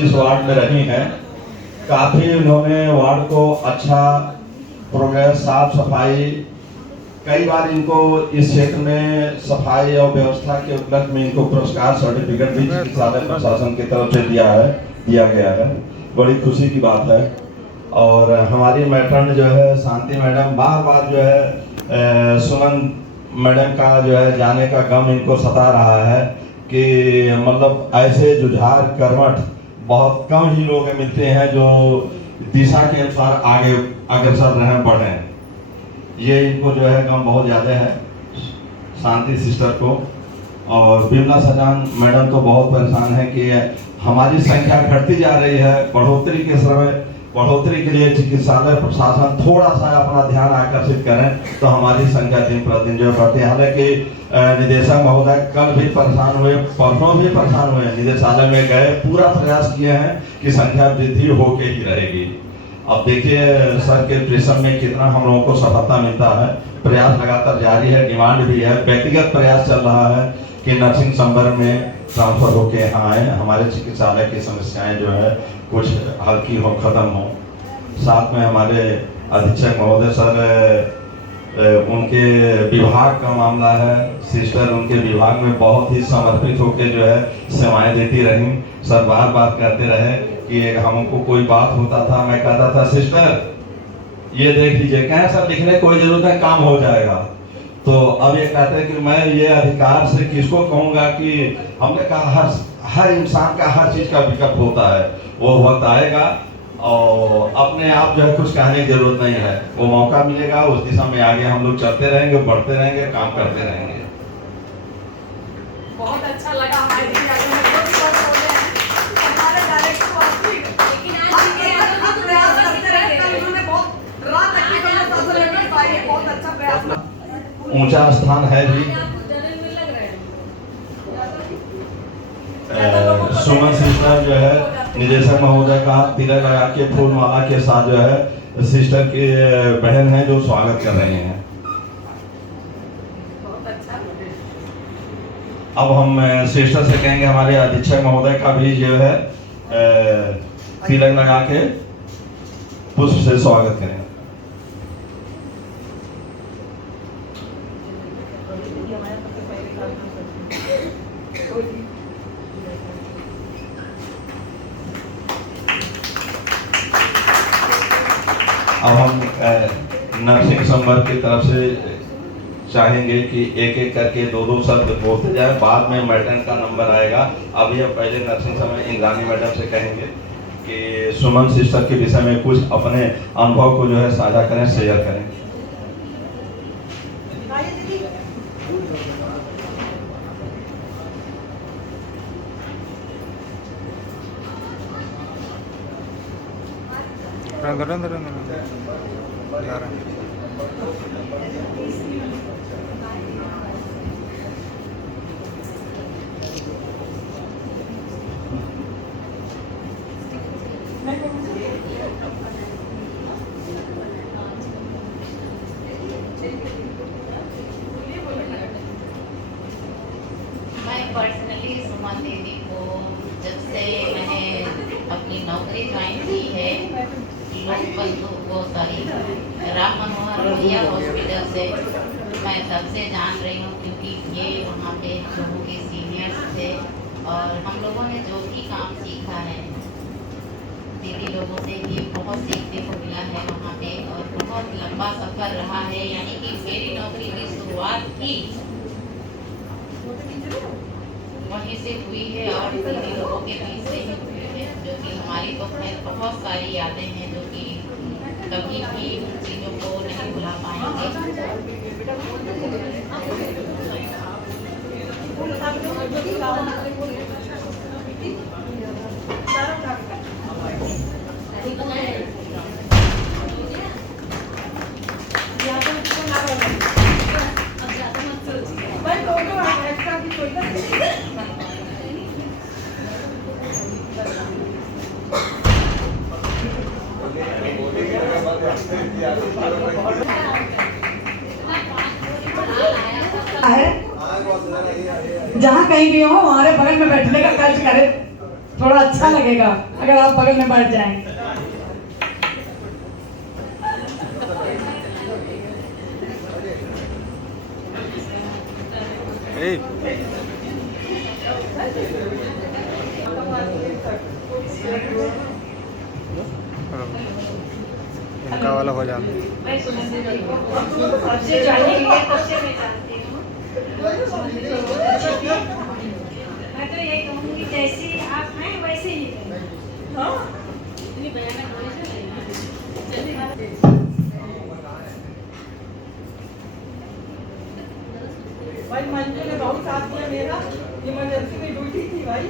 जिस वार्ड में रही हैं, काफ़ी उन्होंने वार्ड को अच्छा प्रोग्रेस, साफ सफाई, कई बार इनको इस क्षेत्र में सफाई और व्यवस्था के उपलक्ष्य में इनको पुरस्कार सर्टिफिकेट भी चिकित्सालय प्रशासन की तरफ से दिया गया है। बड़ी खुशी की बात है। और हमारी मैट्रन जो है शांति मैडम, बार बार जो है सुमन मैडम का जो है जाने का गम इनको सता रहा है कि मतलब ऐसे जुझार कर्मठ बहुत कम ही लोग मिलते हैं जो दिशा के अनुसार आगे अग्रसर रहे बढ़े। ये इनको जो है गम बहुत ज़्यादा है शांति सिस्टर को। और बिमला सजान मैडम तो बहुत परेशान है कि हमारी संख्या घटती जा रही है। बढ़ोतरी के लिए चिकित्सालय प्रशासन थोड़ा सा अपना ध्यान आकर्षित करें तो हमारी संख्या दिन प्रतिदिन जो बढ़ती है। हालांकि निदेशक महोदय कल भी परेशान हुए, परसों भी परेशान हुए, निदेशालय में गए, पूरा प्रयास किए हैं कि संख्या वृद्धि होके ही रहेगी। अब देखिए सर के प्रेशर में कितना हम लोगों को सफलता मिलता है। प्रयास लगातार जारी है, डिमांड भी है, व्यक्तिगत प्रयास चल रहा है कि नर्सिंग संवर्ग में ट्रांसफर होके यहाँ आए, हमारे चिकित्सालय की समस्याएं जो है कुछ हल्की हो, खत्म हो। साथ में हमारे अधीक्षक महोदय सर, उनके विभाग का मामला है, सिस्टर उनके विभाग में बहुत ही समर्पित होकर जो है सेवाएं देती रही। सर बार बार कहते रहे कि हमको कोई बात होता था, मैं कहता था सिस्टर ये देख लीजिए, कहें सर लिखने कोई जरूरत है, काम हो जाएगा। तो अब ये कहते हैं कि मैं ये अधिकार से किसको कहूँगा कि हमने कहा हर इंसान का हर चीज़ का विकल्प होता है, वो वक्त आएगा और अपने आप जो है कुछ कहने की जरूरत नहीं है, वो मौका मिलेगा, उस दिशा में आगे हम लोग चलते रहेंगे, बढ़ते रहेंगे, काम करते रहेंगे। बहुत अच्छा लगा ऊंचा स्थान है भी। सुमन सिस्टर जो है निदेशक महोदय का तिलक लगा के फूल माला के साथ जो है सिस्टर की बहन है जो स्वागत कर रहे हैं। अब हम सिस्टर से कहेंगे हमारे अधीक्षक महोदय का भी जो है तिलक लगा के पुष्प से स्वागत करें। अब हम नर्सिंग संवर्ग की तरफ से चाहेंगे कि एक एक करके दो शब्द बोलते जाए, बाद में मैडम का नंबर आएगा। अभी हम पहले नर्सिंग समय इंद्रानी मैडम से कहेंगे कि सुमन सिस्टर के विषय में कुछ अपने अनुभव को जो है साझा करें, शेयर करें। मैं पर्सनली सुमन दीदी को जब से मैंने अपनी नौकरी ज्वाइन की है राम मनोहर लोहिया हॉस्पिटल से, मैं तब से जान रही हूँ क्योंकि ये वहाँ पे लोगों के सीनियर्स थे और हम लोगों ने जो भी काम सीखा है दीदी लोगों से ये बहुत सीखने को मिला है वहाँ पे। और बहुत लंबा सफ़र रहा है, यानी कि मेरी नौकरी की शुरुआत ही वहीं से हुई है और दीदी लोगों के बीच से ही हुई है, जो कि हमारी तो खैर बहुत सारी यादें हैं जो कि कभी भी उन चीज़ों को नहीं भुला पाएंगे। जहाँ कहीं भी हो हमारे बगल में बैठने का कष्ट करे। थोड़ा अच्छा लगेगा अगर आप बगल में बैठ जाएं। इनका वाला हो जाए। मैं सुमन दीदी को तब से ज्वाइनिंग की है, तब से मैं जानती हूँ। मैं तो ये कहूँगी जैसी आप हैं वैसे ही रहें। हाँ? इतनी भयानक भाई मंजू ने बहुत साथ दिया मेरा, इमरजेंसी में ड्यूटी थी भाई,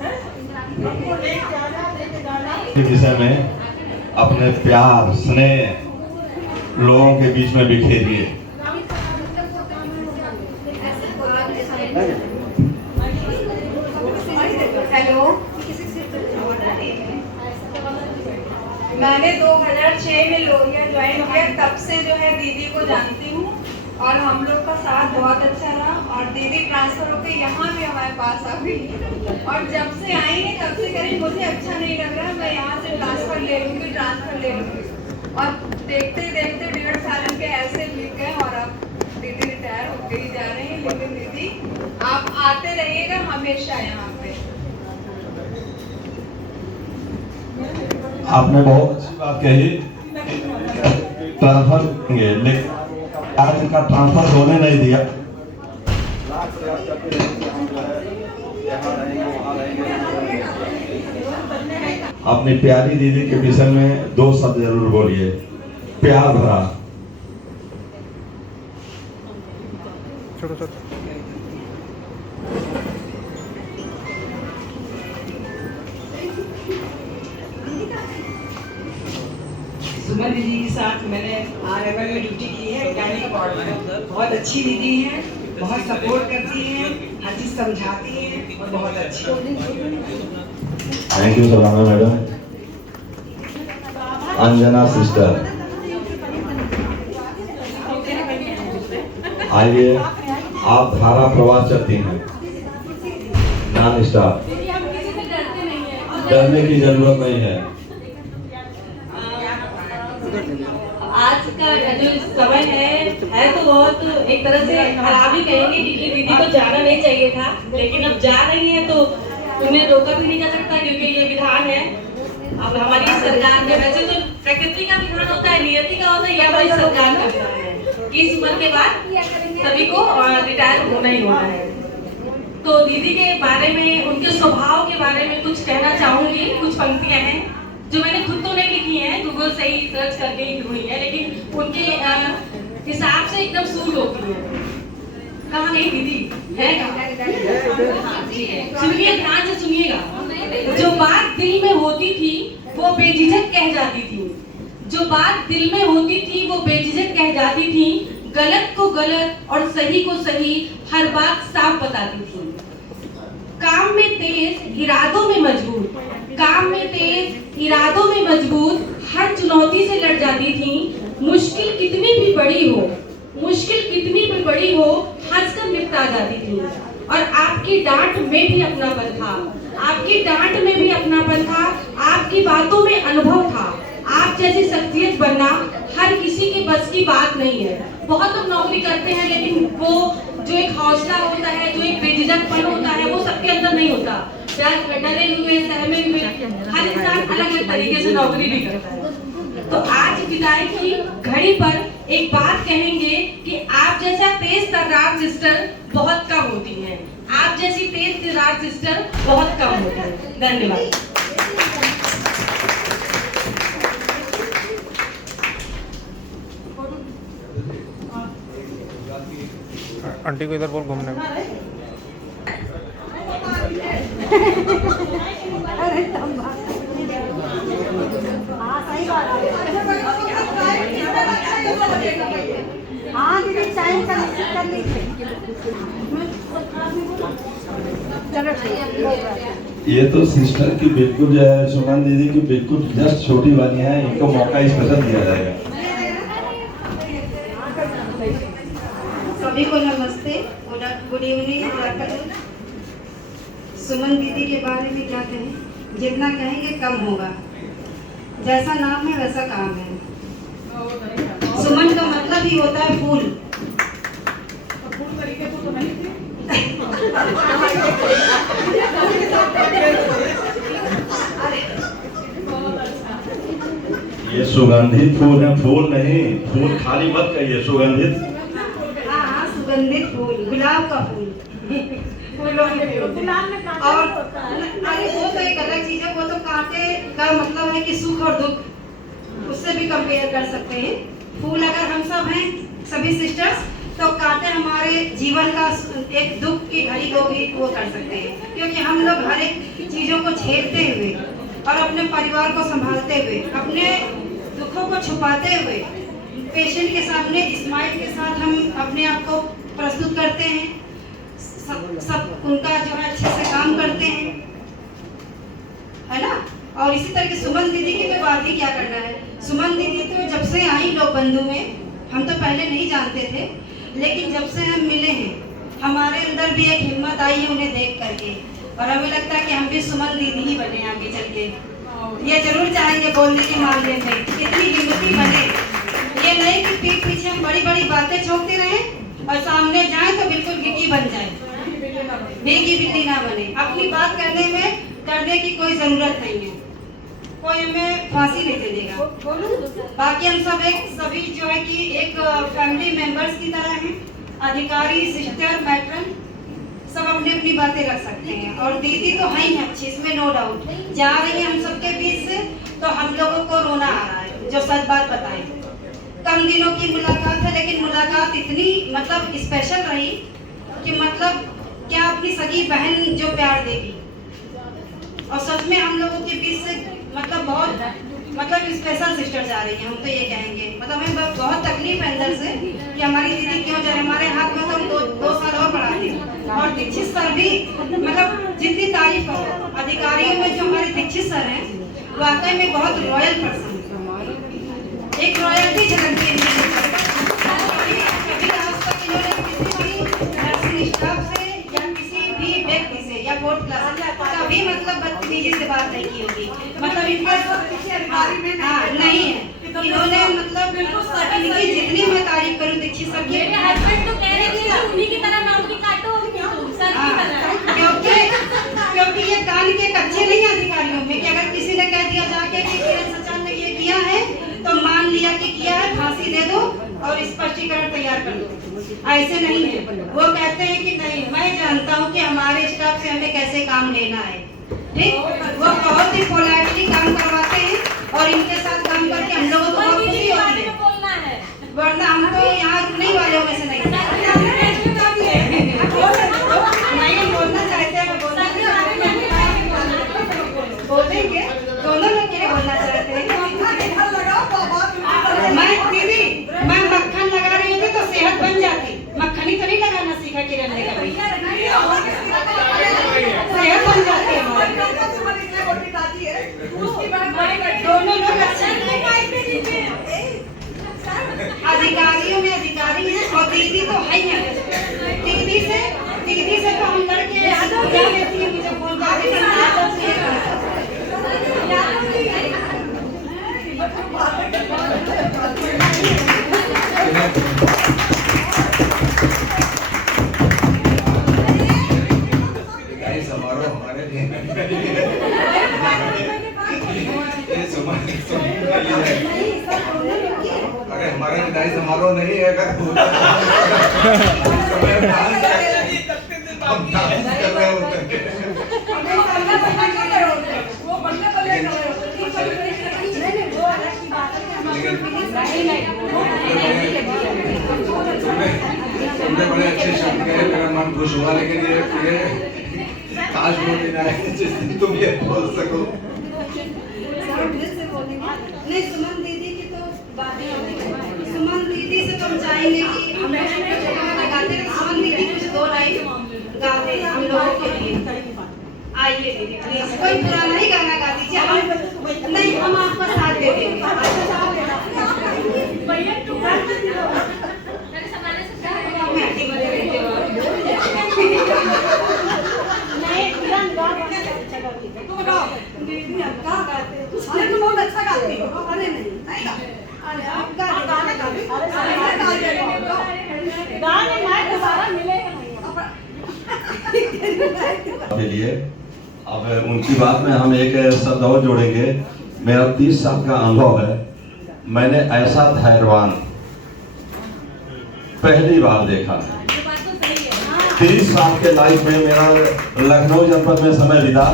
हैं? हमको लेके जाना के विषय में अपने प्यार स्नेह लोगों के बीच में बिखेरिए। हेलो, मैंने 2006 में लोहिया ज्वाइन किया, तब से जो है दीदी को जानती हूँ और हम लोग का साथ बहुत अच्छा रहा और दीदी ट्रांसफर होकर यहाँ भी हमारे पास आ गई और जब से आई है तब से करी मुझे अच्छा नहीं लग रहा, मैं यहाँ से ट्रांसफर ले लूँगी और देखते देखते 1.5 साल के ऐसे बीत गए और अब दीदी रिटायर होके ही जा रहे हैं। लेकिन दीदी आप आते रहिएगा हमेशा यहाँ पे। आपने बहुत अच्छी बात कही, ट्रांसफर देंगे लेकिन आज इनका ट्रांसफर होने नहीं दिया। अपनी प्यारी दीदी के विषय में 2 शब्द जरूर बोलिए, प्यार भरा। छोटो छोटो सुमन दीदी के साथ मैंने RML में ड्यूटी की है, गायनिक वार्ड में। बहुत अच्छी दीदी हैं, बहुत सपोर्ट करती हैं, हर चीज समझाती हैं और बहुत अच्छी। Thank you Sarana madam. Anjana sister, आइए, आप धारा प्रवाह चलती हैं, नॉन स्टॉप, डरने की जरूरत नहीं है। आज का जो समय है तो बहुत एक तरह से खराब ही कहेंगे क्योंकि दीदी को जाना नहीं चाहिए था, लेकिन अब जा रही है तो उन्हें रोका भी नहीं जा सकता क्योंकि ये विधान है। अब हमारी सरकार में वैसे तो प्रकृति का विधान होता है, नियति का होता है, या हमारी सरकार का विधान है कि इस उम्र के बाद सभी को रिटायर होना ही होना है। तो दीदी के बारे में, उनके स्वभाव के बारे में कुछ कहना चाहूंगी। कुछ पंक्तियां हैं जो मैंने खुद तो नहीं लिखी है, गूगल से ही सर्च करके ही हुई है, लेकिन उनके हिसाब से एकदम सूट होती है। कहाँ गई दीदी है? सुनिए, ध्यान से सुनिएगा। जो बात दिल में होती थी वो बेझिझक कह जाती थी, जो बात दिल में होती थी वो बेझिझक कह जाती थी, गलत को गलत और सही को सही हर बात साफ बताती थी। काम में तेज, इरादों में मजबूत, काम में तेज, इरादों में मजबूत, हर चुनौती से लड़ जाती थी। मुश्किल कितनी भी बड़ी हो, मुश्किल कितनी भी बड़ी हो, हंसकर निपटा जाती थी। और आपकी डांट में भी अपनापन था, आपकी डांट में भी अपनापन था, आपकी बातों में अनुभव था। आप जैसी शख्सियत बनना हर किसी के बस की बात नहीं है। बहुत लोग नौकरी करते हैं लेकिन वो जो एक हौसला होता है, जो एक बेझिझकपन होता है, वो सबके अंदर नहीं होता। डरे हुए, सहमे हुए, हर इंसान अलग अलग तरीके से नौकरी भी करता है। तो आज विदाई की घड़ी पर एक बात कहेंगे कि आप जैसा तेज तर्रार सिस्टर बहुत कम होती हैं। आप जैसी तेज तर्रार सिस्टर बहुत कम होती हैं। धन्यवाद। आंटी को इधर बोल घूमने को। हाँ दीदी टाइम कर लीजिए। चलो ठीक। ये तो सिस्टर की बिल्कुल जो है, सुमन दीदी की बिल्कुल जस्ट छोटी वाली है, इनको मौका स्पेशल दिया जाएगा। सभी को नमस्ते, गुड इवनिंग, गुड आफ्टरनून। सुमन दीदी के बारे में क्या कहें? जितना कहेंगे कम होगा। जैसा नाम है वैसा काम है। सुमन का मतलब ही होता है फूल। ये सुगंधित फूल है, फूल नहीं, फूल खाली मत कहिए, सुगंधित। हाँ हाँ, सुगंधित फूल, गुलाब का फूल। फूलों में और अरे वो तो एक अलग चीज है। वो तो कांटे का मतलब है कि सुख और दुख, उससे भी कंपेयर कर सकते हैं। फूल अगर हम सब हैं सभी सिस्टर्स, तो कांटे हमारे जीवन का एक दुख की घड़ी को भी वो कर सकते हैं, क्योंकि हम लोग हर एक चीजों को झेलते हुए और अपने परिवार को संभालते हुए, अपने दुखों को छुपाते हुए पेशेंट के सामने स्माइल के साथ हम अपने आप को प्रस्तुत करते हैं। सब उनका जो है अच्छे से काम करते हैं, है ना। और इसी तरह की सुमन दीदी की तो बात ही क्या करना है। सुमन दीदी तो जब से आई लोक बंधु में, हम तो पहले नहीं जानते थे, लेकिन जब से हम मिले हैं हमारे अंदर भी एक हिम्मत आई है उन्हें देख करके, और हमें लगता है कि हम भी सुमन दीदी ही बने आगे चल के। ये जरूर चाहेंगे बोलने के मामले में इतनी हिम्मती बने। ये नहीं कि पीठ पीछे हम बड़ी बड़ी बातें छोड़ते रहें और सामने जाए तो बिल्कुल गिग्गी बन जाए, भीगी बिल्ली ना बने। अपनी बात करने में डरने की कोई जरूरत नहीं है, कोई हमें फांसी नहीं दे देगा। बाकी हम सब सभी जो है कि एक फैमिली मेंबर्स की तरह हैं। अधिकारी, सिस्टर, मैट्रन सब अपनी अपनी बातें रख सकते हैं, और दीदी तो है ही अच्छी, इसमें नो डाउट। जा रही है हम सबके बीच से तो हम लोगों को रोना आ रहा है, जो सच बात बताएं। कम दिनों की मुलाकात है, लेकिन मुलाकात इतनी मतलब स्पेशल रही कि मतलब क्या अपनी सगी बहन जो प्यार देगी। और सच में हम लोगों के बीच से मतलब बहुत मतलब स्पेशल सिस्टर जा रही है, हम तो ये कहेंगे। मतलब हमें बहुत तकलीफ है अंदर से कि हमारी दीदी क्यों जा रही है। हमारे हाथ में तो हम दो साल और पढ़ाते हैं। और दीक्षित सर भी मतलब जितनी तारीफ करो, अधिकारियों में जो हमारे दीक्षित सर हैं वाकई में बहुत रॉयल पर्सन, एक रॉयल्टी झलकती है। कभी आज तक इन्होंने किसी भी नर्सिंग स्टाफ से या किसी भी व्यक्ति से या फोर्थ क्लास कभी मतलब बदतमीजी से बात नहीं की होगी। मतलब इनका नहीं है, इन्होंने मतलब इनकी जितनी मैं तारीफ करूँ दीक्षित सर की, हस्बैंड तो कह रहे थे उन्हीं की तरह नौकरी काटो सर की तरह। क्योंकि ये कान के कच्चे नहीं अधिकारियों में कि अगर किसी ने कह दिया जाके कि किरण सचान ने ये किया है तो मान लिया कि किया है, फांसी दे दो और स्पष्टीकरण तैयार कर दो। ऐसे नहीं है, वो कहते हैं कि नहीं, मैं जानता हूँ कि हमारे स्टाफ से हमें कैसे काम लेना है। ठीक, वो बहुत ही पोलाइटली काम करवाते हैं और इनके साथ काम करके हम लोगों को बहुत खुशी होती है। वरना हम तो यहाँ रुकने वालों में से नहीं बोलना चाहते हैं, बोलेंगे, दोनों लोग के लिए बोलना चाहते हैं। मैं दीदी मैं मक्खन लगा रही होती तो सेहत बन जाती। मक्खन ही तो नहीं लगाना सीखा किरण ने कभी, सेहत बन जाती है हमारी। दोनों लोग अच्छे अधिकारियों में अधिकारी हैं और दीदी तो है ही है। दीदी से तो हम लड़के बुला लेती है, मुझे फोन करके समारोह हमारे लिए अरे हमारा विदाई समारोह नहीं है, अगर हम डांस कर रहे होते हैं। तुमने बड़े अच्छे शब्द कहे, मेरा मन खुश हुआ। लेकिन ये काश वो दिन आए जिस दिन तुम ये बोल सको। नहीं, सुमन दीदी की तो बात ही होगी। सुमन दीदी से तो हम चाहेंगे कि हम गाते हैं, सुमन दीदी कुछ दो लाइन गाते हैं हम लोगों के लिए। आइए दीदी प्लीज, कोई पुराना ही गाना गा दीजिए। हम नहीं, हम आपका साथ दे देंगे। अरे तुम बहुत अच्छा गाती हो। अरे नहीं नहीं गा। अरे आप गाने माइक दोबारा मिलेगा के लिए अब उनकी बात में हम एक शब्द और जोड़ेंगे। मेरा 30 साल का अनुभव है, मैंने ऐसा धैर्यवान पहली बार देखा है। 30 साल के लाइफ में मेरा लखनऊ जनपद में समय बीता,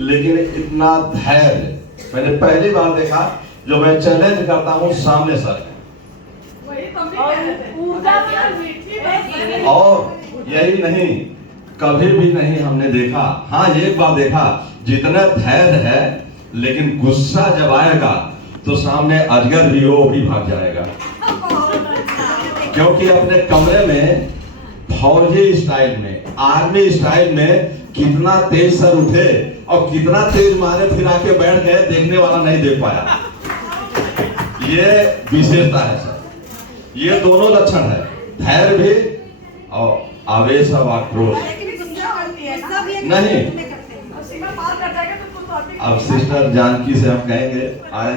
लेकिन इतना धैर्य मैंने पहली बार देखा। जो मैं चैलेंज करता हूँ सामने सर, और यही नहीं, कभी भी नहीं हमने देखा। हाँ, एक बार देखा, जितना धैर्य है, लेकिन गुस्सा जब आएगा तो सामने अजगर भी हो, वो भी भाग जाएगा। क्योंकि अपने कमरे में फौजी स्टाइल में, आर्मी स्टाइल में कितना तेज सर उठे और कितना तेज मारे, फिर आके बैठ गए, देखने वाला नहीं देख पाया। ये विशेषता है सर, ये दोनों लक्षण है, धैर्य भी और आवेश और आक्रोश नहीं। अब सिस्टर जानकी से हम कहेंगे आए,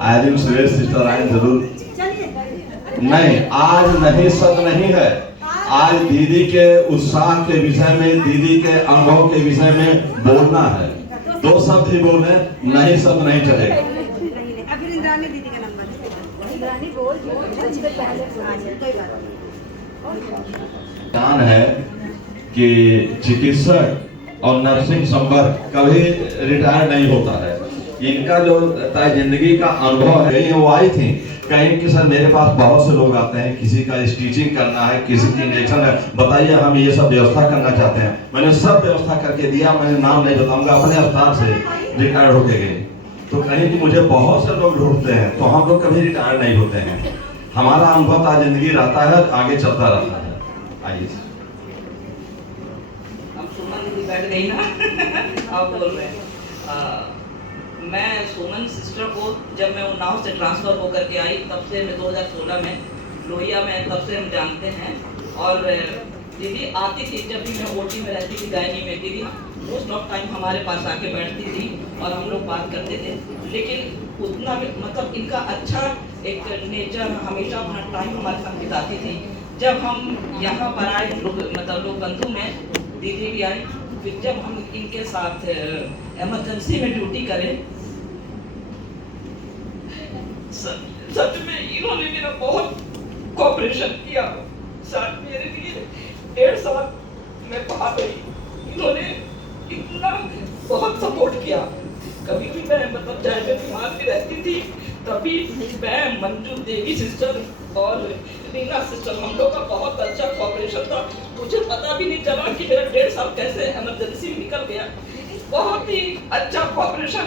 आए दिन सुरेश सिस्टर आए जरूर। नहीं, आज नहीं, सब नहीं है। आज दीदी के उत्साह के विषय में, दीदी के अनुभव के विषय में बोलना है। 2 शब्द ही बोले, नहीं शब्द नहीं चलेगा। जान है कि चिकित्सक और नर्सिंग संपर्क कभी रिटायर नहीं होता है। इनका जो तय जिंदगी का अनुभव है, वो आई थी कहीं कि सर मेरे पास बहुत से लोग आते हैं, किसी का स्टिचिंग करना है, किसी की इंजेक्शन है, बताइए हम ये सब व्यवस्था करना चाहते हैं। मैंने सब व्यवस्था करके दिया, मैंने नाम नहीं बताऊंगा, अपने अस्पताल से रिटायर होके गए। तो कहीं कि मुझे बहुत से लोग ढूंढते हैं, तो हम लोग कभी रिटायर नहीं होते हैं। हमारा अनुभव तय जिंदगी रहता है, आगे चलता रहता है। आइए बैठ गई ना आप बोल रहे हैं। मैं सुमन सिस्टर को जब मैं उन्नाव से ट्रांसफ़र होकर के आई, तब से मैं 2016 में लोहिया में, तब से हम जानते हैं। और दीदी आती थी जब भी मैं ओटी में रहती थी, गायनी में, दीदी मोस्ट ऑफ टाइम हमारे पास आके बैठती थी और हम लोग बात करते थे। लेकिन उतना मतलब इनका अच्छा एक नेचर, हमेशा अपना टाइम हमारे साथ बिताती थी। जब हम यहाँ पर आए मतलब लोग बंधु में, दीदी भी आई, फिर जब हम इनके साथ इमरजेंसी में ड्यूटी करें, सच में इन्होंने मेरा बहुत कोऑपरेशन किया। साथ मेरे लिए 1.5 साल मैं बाहर रही, इन्होंने इतना बहुत सपोर्ट किया। कभी भी मैं मतलब चाहे मैं बीमार भी रहती थी, तभी मैं, मंजू देवी सिस्टर और रीना सिस्टर, हम लोग का बहुत अच्छा कोऑपरेशन था। मुझे पता भी नहीं चला कि मेरा 1.5 साल कैसे इमरजेंसी में निकल गया। बहुत ही अच्छा कोऑपरेशन।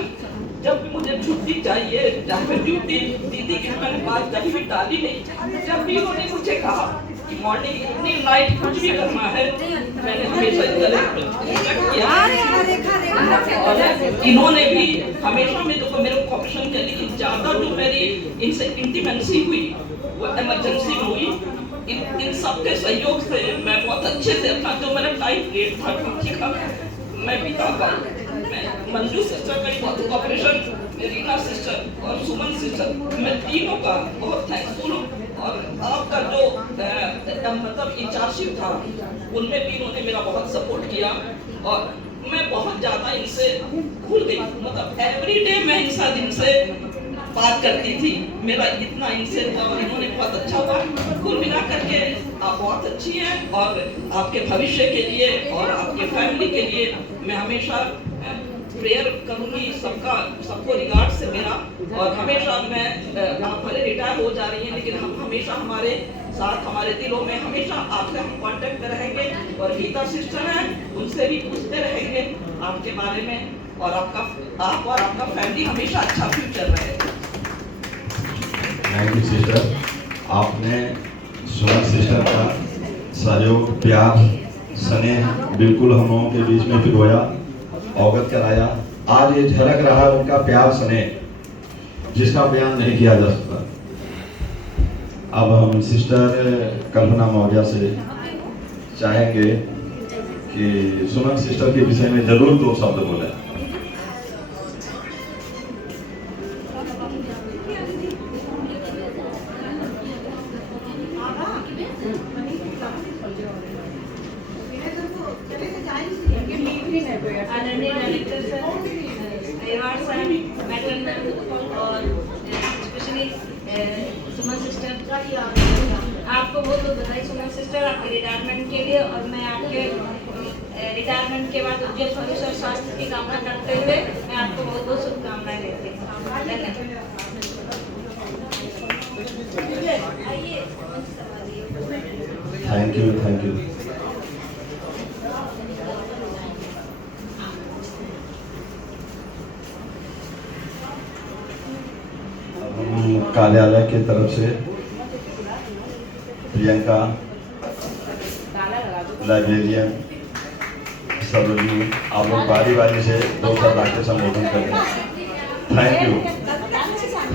जब भी मुझे छुट्टी चाहिए, चाहे मैं ड्यूटी, दीदी की मैंने बात कभी भी टाली नहीं। जब भी उन्होंने मुझे कहा कि मॉर्निंग, इवनिंग, नाइट कुछ भी करना है, मैंने हमेशा किया। और इन्होंने भी हमेशा मेरे कोऑपरेशन किया। लेकिन ज़्यादा जो मेरी इनसे इंटीमेसी हुई वो इमरजेंसी में हुई। इन सब के सहयोग से मैं बहुत अच्छे से अपना जो मेरा टाइम लेट था ड्यूटी का, मैं बिता पाई। मंजू सिस्टर का बहुत कोऑपरेशन, रीना सिस्टर और सुमन सिस्टर, मैं तीनों का बहुत थैंकफुल हूँ। और आपका जो मतलब इंचार्जशिप था, उनमें भी इन्होंने मेरा बहुत सपोर्ट किया। और मैं बहुत ज़्यादा इनसे खुल गई, मतलब एवरीडे मैं इनसे बात करती थी। मेरा इतना इनसे और इन्होंने बहुत अच्छा हुआ। कुल मिला करके आप बहुत अच्छी हैं, और आपके भविष्य के लिए और आपके फैमिली के लिए मैं हमेशा प्रेयर करूँगी। सबको रिगार्ड से मेरा, और हमेशा मैं, आप भले रिटायर हो जा रही हैं, लेकिन हम हमेशा हमारे साथ, हमारे दिलों में हमेशा आपसे हम कांटेक्ट में रहेंगे। और गीता सिस्टर हैं, उनसे भी पूछते रहेंगे आपके बारे में, और आप और आपका फैमिली हमेशा अच्छा फ्यूचर रहे। थैंक यू सिस्टर, आपने सुमन सिस्टर का सहयोग, प्यार, स्नेह बिल्कुल हम लोगों के बीच में पिरोया, अवगत कराया। आज ये झलक रहा है उनका प्यार, स्नेह, जिसका बयान नहीं किया जा सकता। अब हम सिस्टर कल्पना मौर्य से चाहेंगे कि सुमन सिस्टर के विषय में जरूर 2 शब्द बोले। बिहार से मैटरनल और स्पेशली सुमन सिस्टर, आपको बहुत बहुत बधाई सुमन सिस्टर आपके रिटायरमेंट के लिए। और मैं आपके रिटायरमेंट के बाद उज्जवल भविष्य और स्वास्थ्य की कामना करते हुए मैं आपको बहुत बहुत शुभकामनाएं देती हूँ। Thank you, thank you. हम कार्यालय की तरफ से प्रियंका, लाइब्रेरियन, सरोजिनी, आप लोग बारी बारी से 2 शब्द के संबोधन करें। Thank you,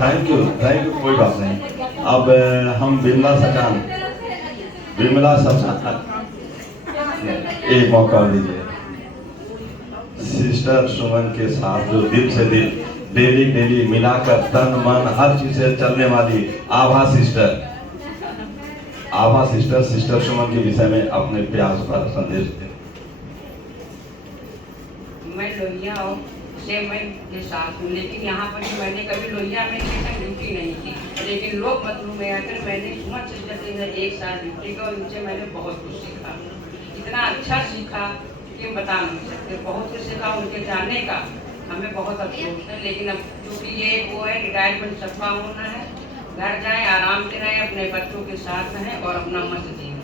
thank you, thank you, कोई बात नहीं। अब हम विमला सचान एक मौका दीजिए। सिस्टर सुमन के साथ जो दिल से दिल, डेली मिलाकर तन मन हर चीज से चलने वाली आभा सिस्टर सुमन के विषय में अपने प्यार पर संदेश दें। मैं लोहिया और सेवन के साथ हूँ, लेकिन यहाँ पर मैंने कभी लोहिया में ड्यूटी नहीं की, लेकिन लोक मतलू में आकर मैंने सुमन सिस्टर के इधर 1 साल ड्यूटी की और इनसे मैंने बहुत कुछ सीखा। इतना अच्छा सीखा कि बता नहीं सकते। बहुत कुछ सीखा उनके जाने का, हमें बहुत अफसोस है। लेकिन अब चूँकि ये वो है रिटायरमेंट सफा होना है, घर जाएं, आराम से रहें, अपने बच्चों के साथ रहें और अपना मस्त जिएं।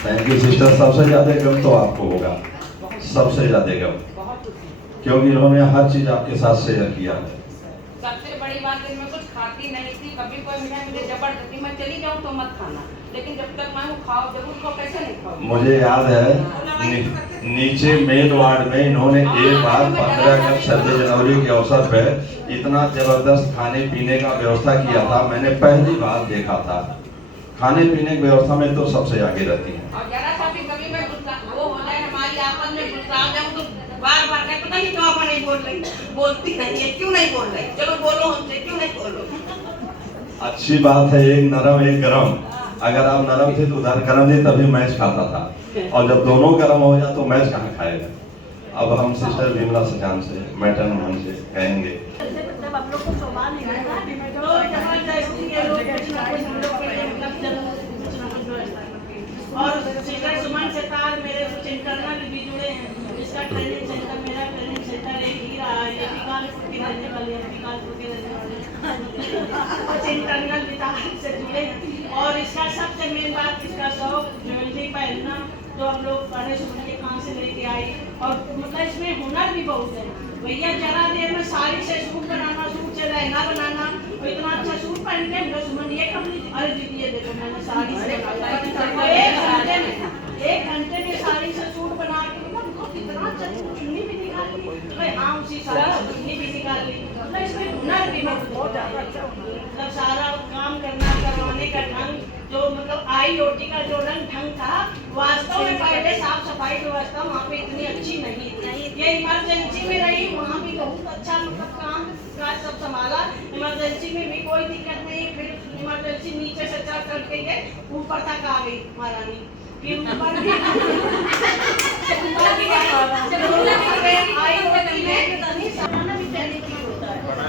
Thank you sister. सबसे ज्यादा गम तो आपको होगा, सबसे ज्यादा गम, क्योंकि इन्होंने हर चीज आपके साथ शेयर किया है। सबसे बड़ी बात है, मैं कुछ खाती नहीं थी, कभी कोई मुझे जबरदस्ती मैं चली जाऊँ तो मत खाना, लेकिन जब तक मैं खाओ जरूर, खाओ, कैसे नहीं खाओ। मुझे याद है नीचे मेन वार्ड में इन्होंने एक बार 15 अगस्त 26 जनवरी के अवसर पर इतना जबरदस्त खाने पीने का व्यवस्था किया था, मैंने पहली बार देखा था। खाने पीने की व्यवस्था में तो सबसे आगे रहती है। और जरा सा भी कभी मैं गुस्सा वो हो जाए, हमारी आपस में गुस्सा आ जाऊँ तो बार बार मैं पता नहीं क्यों आप नहीं बोल रही, बोलती नहीं है, क्यों नहीं बोल रही, चलो बोलो हमसे, क्यों नहीं बोलो। अच्छी बात है, एक नरम एक गरम। अगर आप नरम थे तो उधर गरम थे, तभी मैच खाता था, और जब दोनों गरम हो जाए तो मैच कहाँ खाएगा। अब हम सिस्टर विमला सचान से, मैटन मन से कहेंगे। जब आप लोग को सवाल नहीं आएगा तो जबरदस्ती के लोग हम लोग के लिए मतलब और सिस्टर सुमन से तार मेरे कुछ इंटरनल भी जुड़े हैं। इसका ट्रेनिंग सेंटर, मेरा ट्रेनिंग सेंटर एक ही रहा है, ये कानपुर की रहने वाली है, कानपुर के रहने वाले कुछ इंटरनल भी तार से जुड़े हैं। और इसका सबसे मेन बात, इसका शौक ज्वेलरी पहनना, जो हम लोग पहले सुमन के काम से लेके आई, और मतलब इसमें हुनर भी बहुत है। भैया जरा देर में साड़ी से सूट बनाना, सूट से लहंगा बनाना, और इतना अच्छा सूट पहन के हमने सुमन ये कब ली, अरे दीदी ये देखो मैंने साड़ी से 1 घंटे में साड़ी से सूट बना के, मतलब कितना अच्छा चुन्नी भी निकाल ली, तो हाँ उसी साड़ी से चुन्नी भी निकाल ली। मतलब इसमें हुनर भी बहुत ज़्यादा अच्छा, मतलब सारा काम करना, करवाने का ढंग, जो मतलब IOT का जो ढंग था, वास्तव में पहले साफ सफाई व्यवस्था वहाँ पे इतनी अच्छी नहीं थी। ये इमरजेंसी में रही, वहाँ भी बहुत अच्छा मतलब काम काज सब संभाला। इमरजेंसी में भी कोई दिक्कत नहीं, फिर इमरजेंसी नीचे से चढ़ करके ये ऊपर तक आ गई महारानी। फिर ऊपर भी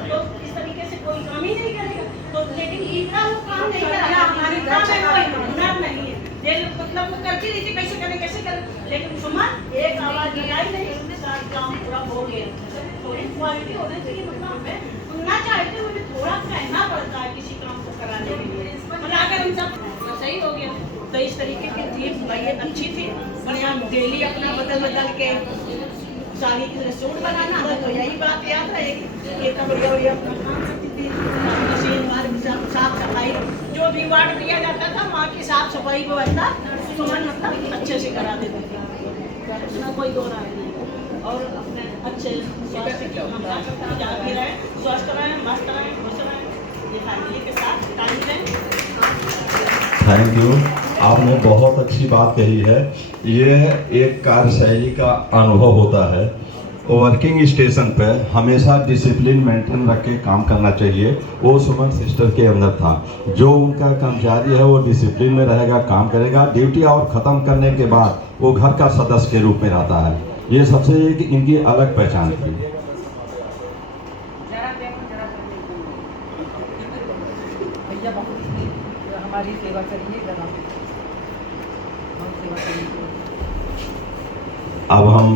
तो इस तरीके से कोई काम ही नहीं करेगा, तो लेकिन इतना वो काम नहीं करा, हमारी हुनर नहीं है, ये मतलब वो करती रही थी कैसे करें, लेकिन सुमन एक आवाज लगाई नहीं, उसने सारा काम पूरा हो गया। थोड़ी क्वालिटी होनी चाहिए, मतलब हमें सुनना चाहते हुए थोड़ा कहना पड़ता है किसी काम को कराने के लिए, मतलब अगर हम सब सही हो गया तो इस तरीके की थी भाई, अच्छी थी बढ़िया। डेली अपना बदल के साड़ी के सूट बनाना, तो यही बात याद है, एक बढ़िया बढ़िया अपना काम करती थी। मशीन वार्ड, साफ सफाई, जो भी वार्ड दिया जाता था वहाँ की साफ सफाई व्यवस्था सुमन मतलब अच्छे से करा देती थी, उसमें कोई दो राय नहीं। और अपने अच्छे स्वास्थ्य की कामना करते हैं, जाते रहें, स्वस्थ रहें, मस्त रहें, खुश रहें, ये फैमिली के साथ टाइम दें। थैंक यू, आपने बहुत अच्छी बात कही है। ये एक कार्यशैली का अनुभव होता है। वर्किंग स्टेशन पर हमेशा डिसिप्लिन मेंटेन रख के काम करना चाहिए, वो सुमन सिस्टर के अंदर था। जो उनका कर्मचारी है वो डिसिप्लिन में रहेगा, काम करेगा, ड्यूटी और ख़त्म करने के बाद वो घर का सदस्य के रूप में रहता है। ये सबसे एक इनकी अलग पहचान थी। जब हम हमारी सेवा करिए जरा, हम सेवा करेंगे। अब हम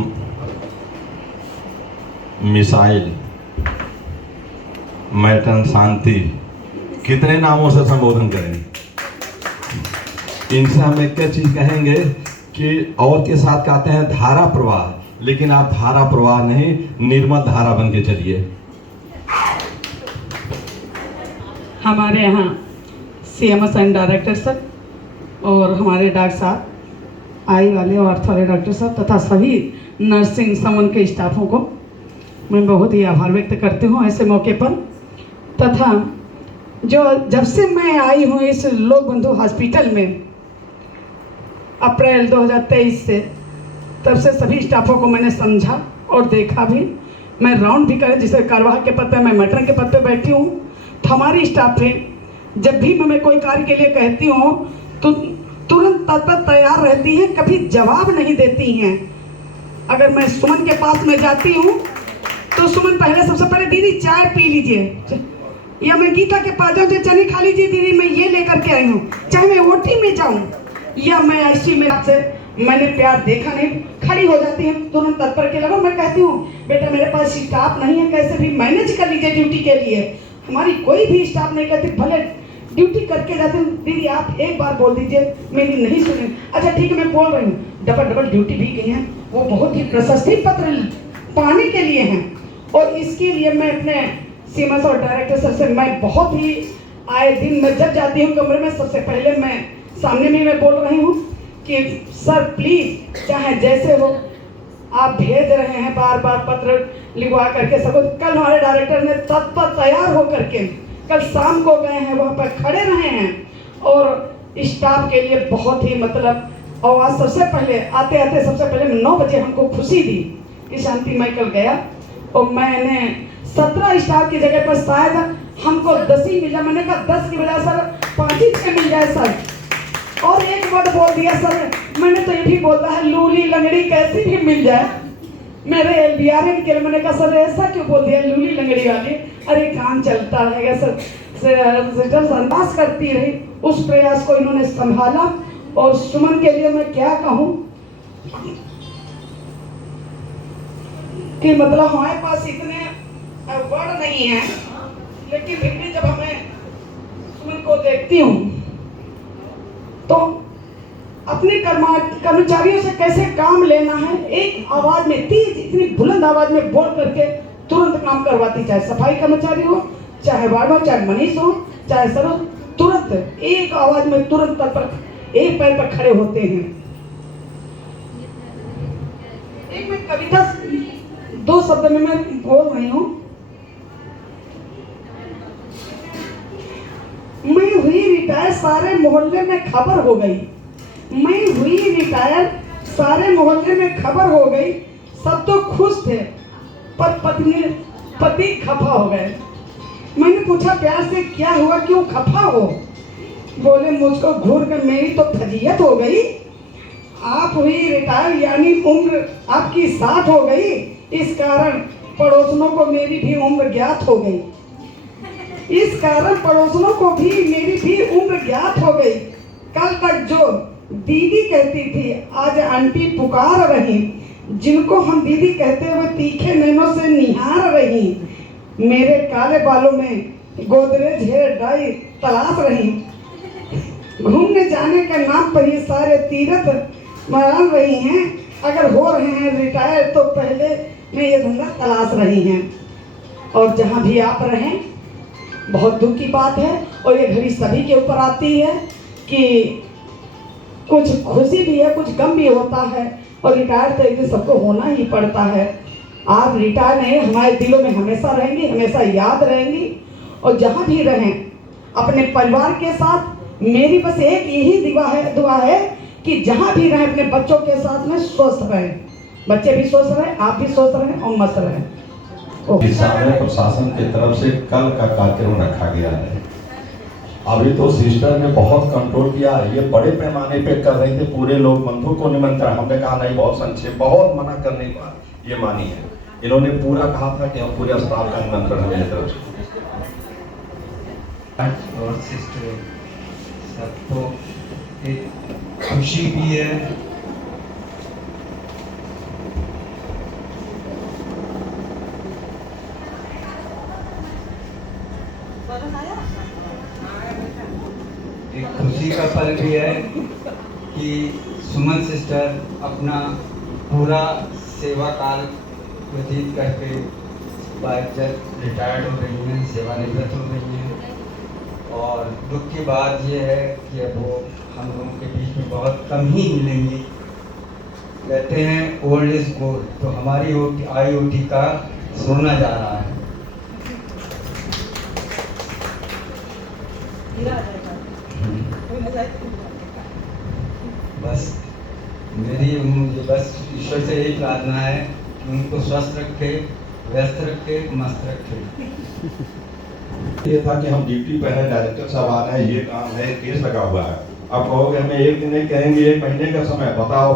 मिसाइल, मैटन, शांति, कितने नामों से संबोधन करेंगे? इनसे हम एक चीज कहेंगे कि और के साथ कहते हैं धारा प्रवाह, लेकिन आप धारा प्रवाह नहीं, निर्मल धारा बन के चलिए। हमारे यहाँ CMS एंड डायरेक्टर सर और हमारे डॉक्टर साहब, आई वाले और अर्थ वाले डॉक्टर साहब तथा सभी नर्सिंग समूह के स्टाफों को मैं बहुत ही आभार व्यक्त करती हूँ ऐसे मौके पर। तथा जो जब से मैं आई हूँ इस लोक बंधु हॉस्पिटल में अप्रैल 2023 से, तब से सभी स्टाफों को मैंने समझा और देखा भी। मैं राउंड भी करे, जिसे कार्यवाहक के पद पे, मैं मैट्रन के पद पे बैठी हूँ। तो हमारी स्टाफ है, जब भी मैं कोई कार्य के लिए कहती हूँ तो तुरंत तत्पर तैयार रहती हैं, कभी जवाब नहीं देती हैं। अगर मैं सुमन के पास में जाती हूँ तो सुमन पहले सबसे पहले दीदी चाय पी लीजिए, या मैं गीता के पास जाऊँ तो चने खा लीजिए दीदी, मैं ये लेकर के आई हूँ। चाहे मैं ओटी में जाऊँ या मैं ICU में, आपसे मैंने प्यार देखा नहीं, खड़ी हो जाती है तुरंत तत्पर के लगा। मैं कहती हूँ बेटा मेरे पास स्टाफ नहीं है, कैसे भी मैनेज कर लीजिए ड्यूटी के लिए। हमारी कोई भी स्टाफ नहीं कहती, भले ड्यूटी करके जाते हूँ, दीदी आप एक बार बोल दीजिए, मेरी नहीं सुने। अच्छा ठीक है मैं बोल रही हूँ। डबल ड्यूटी भी गई हैं, वो बहुत ही प्रशस्ति पत्र पाने के लिए हैं। और इसके लिए मैं अपने CMS और डायरेक्टर सर से मैं बहुत ही आए दिन मैं जब जाती हूँ कमरे में, सबसे पहले मैं सामने में मैं बोल रही हूँ कि सर प्लीज़ चाहे जैसे हो आप भेज रहे हैं बार बार पत्र लिखवा करके सब। कल हमारे डायरेक्टर ने तत्पर तैयार हो करके कल शाम को गए हैं, वहाँ पर खड़े रहे हैं और स्टाफ के लिए बहुत ही मतलब। और आज सबसे पहले आते आते सबसे पहले 9 बजे हमको खुशी दी कि शांति मैं कल गया और मैंने 17 स्टाफ की जगह पर शायद हमको 10 ही मिल जाए। मैंने कहा 10 की बजाय सर 5-6 मिल जाए सर। और एक वर्ड बोल दिया सर, मैंने तो ये भी बोलता है लूली लंगड़ी कैसी भी मिल जाए मेरे LBRN के लिए। मैंने कहा सर ऐसा क्यों बोल दिया लूली लंगड़ी वाली? अरे काम चलता रहेगा सर। सिस्टर अरदास करती रही, उस प्रयास को इन्होंने संभाला। और सुमन के लिए मैं क्या कहूँ कि मतलब हमारे पास इतने वर्ड नहीं है, लेकिन फिर भी जब हमें सुमन को देखती हूँ तो अपने कर्मचारियों से कैसे काम लेना है, एक आवाज में तेज, इतनी बुलंद आवाज में बोल करके तुरंत काम करवाती। चाहे सफाई कर्मचारी हो, चाहे वार्ड हो, चाहे मनीष हो, चाहे सर हो, तुरंत एक आवाज में तुरंत तत्पर एक पैर पर खड़े होते हैं। एक मैं कविता 2 शब्द में मैं बोल रही हूँ। मैं हुई रिटायर, सारे मोहल्ले में खबर हो गई। मैं हुई रिटायर, सारे मोहल्ले में खबर हो गई। सब तो खुश थे पर पति खफा हो गए। मैंने पूछा प्यार से क्या हुआ, क्यों खफा हो? बोले मुझको घूर कर मेरी तो फजीयत हो गई। आप हुई रिटायर यानी उम्र आपकी 60 हो गई, इस कारण पड़ोसनों को मेरी भी उम्र ज्ञात हो गई। इस कारण पड़ोसनों को भी मेरी भी उम्र ज्ञात हो गई। कल तक जो दीदी कहती थी आज आंटी पुकार रही, जिनको हम दीदी कहते हुए तीखे नैनों से निहार रही। मेरे काले बालों में गोदरेज हेयर डाई तलाश रही। घूमने जाने के नाम पर ये सारे तीर्थ मनाल रही हैं। अगर हो रहे हैं रिटायर तो पहले में ये धंधा तलाश रही हैं। और जहाँ भी आप रहें, बहुत दुख की बात है और ये घड़ी सभी के ऊपर आती है कि कुछ खुशी भी है, कुछ गम भी होता है। और रिटायर तो एक दिन सबको होना ही पड़ता है। आप रिटायर नहीं, हमारे दिलों में हमेशा रहेंगी, हमेशा याद रहेंगी। और जहाँ भी रहें अपने परिवार के साथ, मेरी बस एक यही दुआ है कि जहाँ भी रहें अपने बच्चों के साथ में स्वस्थ रहें, बच्चे भी स्वस्थ रहें, आप भी स्वस्थ रहें और मस्त रहें। इस समय प्रशासन की तरफ से कल का कार्यक्रम रखा गया है। अभी तो सिस्टर ने बहुत कंट्रोल किया है, ये बड़े पैमाने पे कर रहे थे, पूरे लोग बंधु को निमंत्रण। हमने कहा नहीं, बहुत संक्षेप, बहुत मना करने के बाद ये मानी है। इन्होंने पूरा कहा था कि हम पूरे स्टाफ का निमंत्रण हमारी तरफ से। और सिस्टर सबको एक खुशी भी है। एक खुशी का पल भी है कि सुमन सिस्टर अपना पूरा सेवा काल व्यतीत करके बाइज्जत रिटायर्ड हो रही हैं, सेवानिवृत्त हो रही हैं। और दुख की बात यह है कि अब वो हम लोगों के बीच में बहुत कम ही मिलेंगी। कहते हैं ओल्ड इज गोल्ड, तो हमारी IOT का सोना जा रहा है। बस मुझे बस ईश्वर से यही प्रार्थना है कि उनको स्वस्थ रखे, व्यस्त रखे, मस्त रखे। ये था कि हम ड्यूटी पे हैं, डायरेक्टर साहब आ रहे हैं, ये काम है, केस लगा हुआ है। अब कहोगे हमें एक दिन नहीं, कहेंगे 1 महीने का समय, बताओ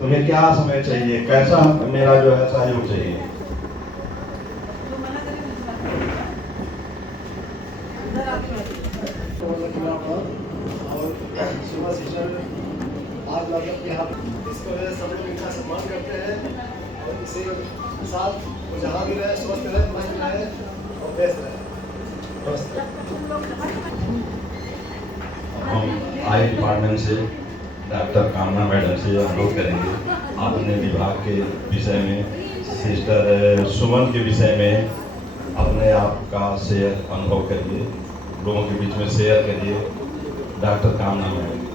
तुम्हें क्या समय चाहिए, कैसा मेरा जो है सहयोग चाहिए। आज मतलब कि हम इसको सब लोग इनका सम्मान करते हैं और इसी साथ वो जहाँ भी रहे स्वस्थ रहे, मस्त रहे और व्यस्त रहे। हम आई डिपार्टमेंट से डॉक्टर कामना मैडम से अनुरोध करेंगे अपने विभाग के विषय में, सिस्टर सुमन के विषय में अपने आप का शेयर अनुभव करिए, लोगों के बीच में शेयर करिए। डॉक्टर कामना मैडम।